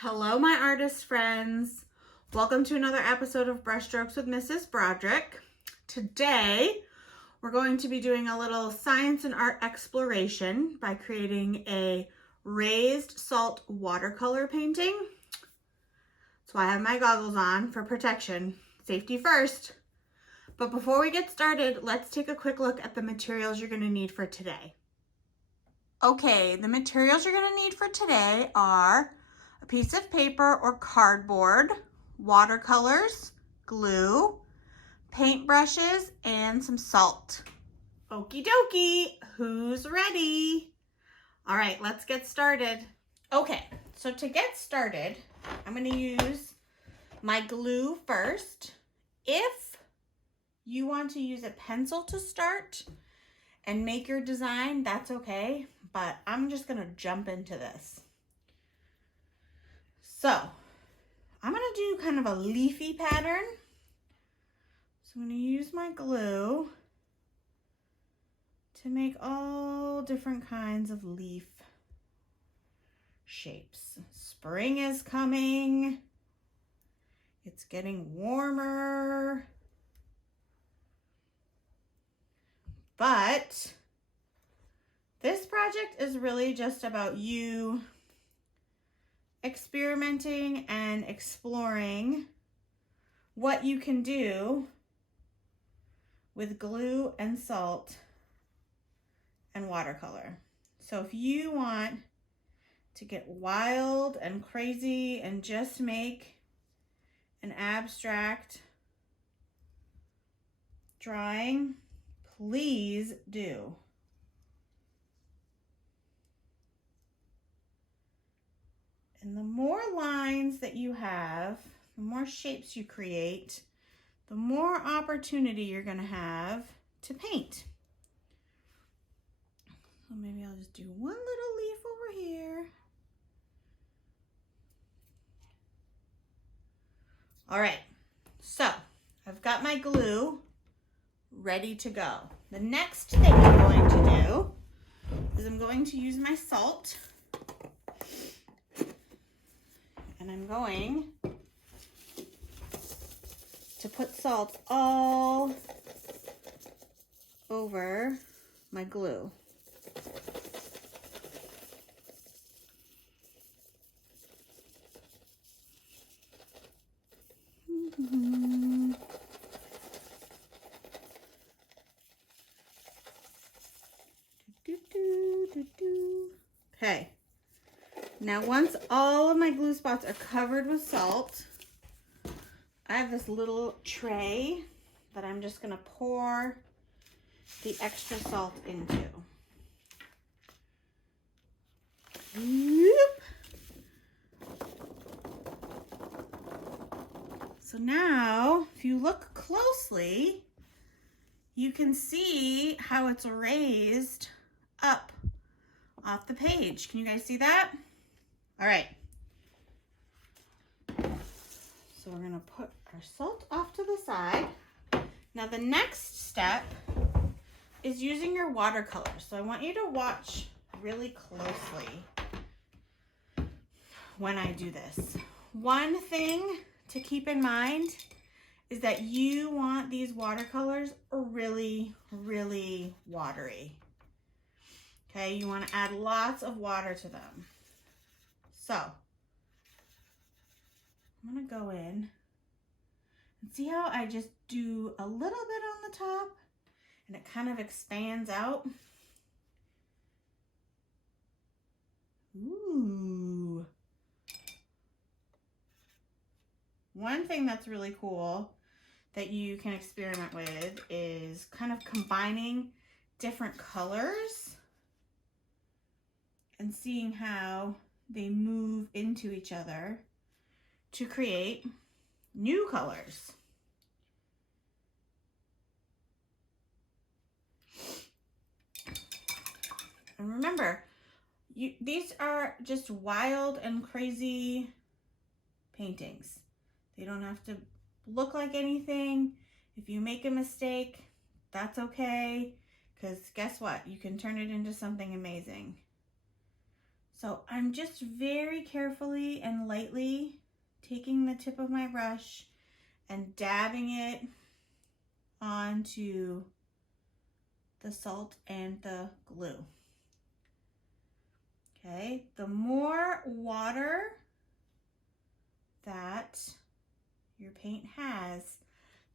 Hello, my artist friends. Welcome to another episode of Brushstrokes with Mrs. Broderick. Today, we're going to be doing a little science and art exploration by creating a raised salt watercolor painting. So I have my goggles on for protection. Safety first. But before we get started, let's take a quick look at the materials you're going to need for today. Okay, the materials you're going to need for today are a piece of paper or cardboard, watercolors, glue, paintbrushes, and some salt. Okie dokie, who's ready? All right, let's get started. Okay, so to get started, I'm going to use my glue first. If you want to use a pencil to start and make your design, that's okay, but I'm just going to jump into this. So I'm going to do kind of a leafy pattern. So I'm going to use my glue to make all different kinds of leaf shapes. Spring is coming. It's getting warmer. But this project is really just about you experimenting and exploring what you can do with glue and salt and watercolor. So if you want to get wild and crazy and just make an abstract drawing, please do. And the more lines that you have, the more shapes you create, the more opportunity you're going to have to paint. So maybe I'll just do one little leaf over here. All right, so I've got my glue ready to go. The next thing I'm going to do is I'm going to use my salt. And I'm going to put salt all over my glue. Okay. Now once all of my glue spots are covered with salt, I have this little tray that I'm just going to pour the extra salt into. Whoop. So now, if you look closely, you can see how it's raised up off the page. Can you guys see that? All right. So we're gonna put our salt off to the side. Now the next step is using your watercolor. So I want you to watch really closely when I do this. One thing to keep in mind is that you want these watercolors really, really watery. Okay, you want to add lots of water to them. So I'm going to go in and see how I just do a little bit on the top and it kind of expands out. Ooh. One thing that's really cool that you can experiment with is kind of combining different colors and seeing how they move into each other to create new colors. And remember, these are just wild and crazy paintings. They don't have to look like anything. If you make a mistake, that's okay, because guess what? You can turn it into something amazing. So I'm just very carefully and lightly taking the tip of my brush and dabbing it onto the salt and the glue. Okay, the more water that your paint has,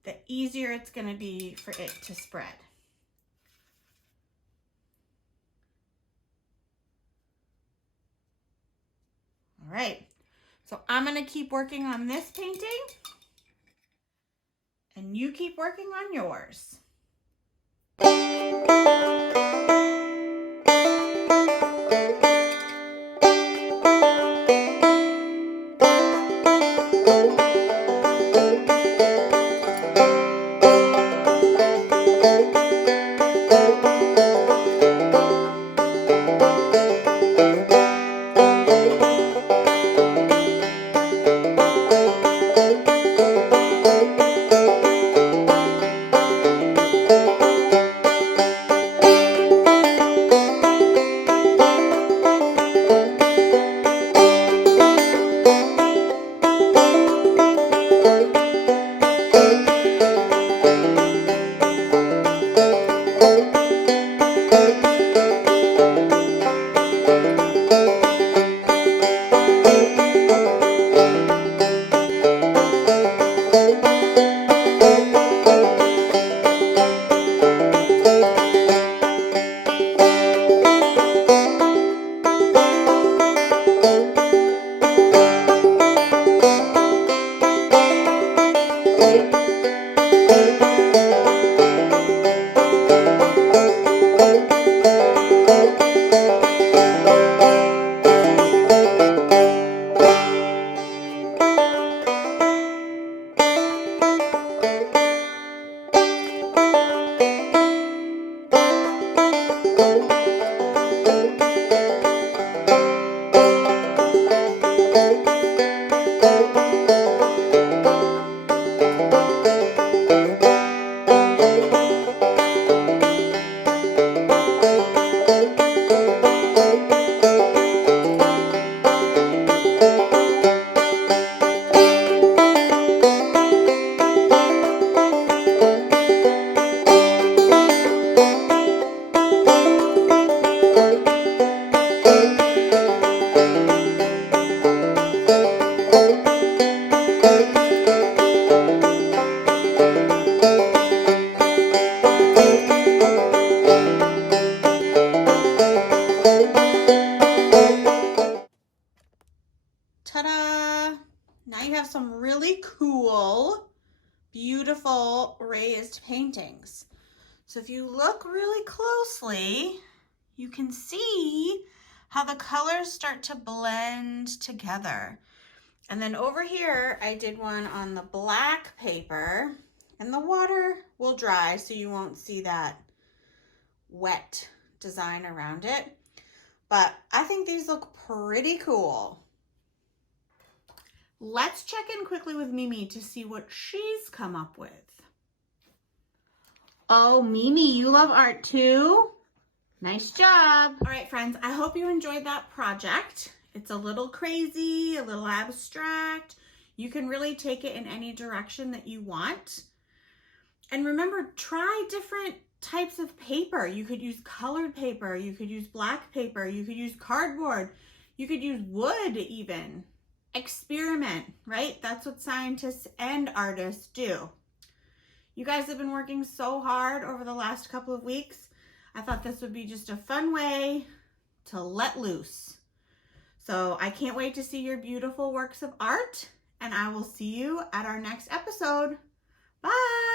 the easier it's going to be for it to spread. All right, so I'm going to keep working on this painting and you keep working on yours. Ta-da! Now you have some really cool, beautiful raised paintings. So if you look really closely, you can see how the colors start to blend together. And then over here, I did one on the black paper, and the water will dry so you won't see that wet design around it. But I think these look pretty cool. Let's check in quickly with Mimi to see what she's come up with. Oh, Mimi, you love art too? Nice job. All right, friends, I hope you enjoyed that project. It's a little crazy, a little abstract. You can really take it in any direction that you want. And remember, try different types of paper. You could use colored paper, you could use black paper, you could use cardboard, you could use wood even. Experiment, right? That's what scientists and artists do. You guys have been working so hard over the last couple of weeks. I thought this would be just a fun way to let loose. So I can't wait to see your beautiful works of art, and I will see you at our next episode. Bye!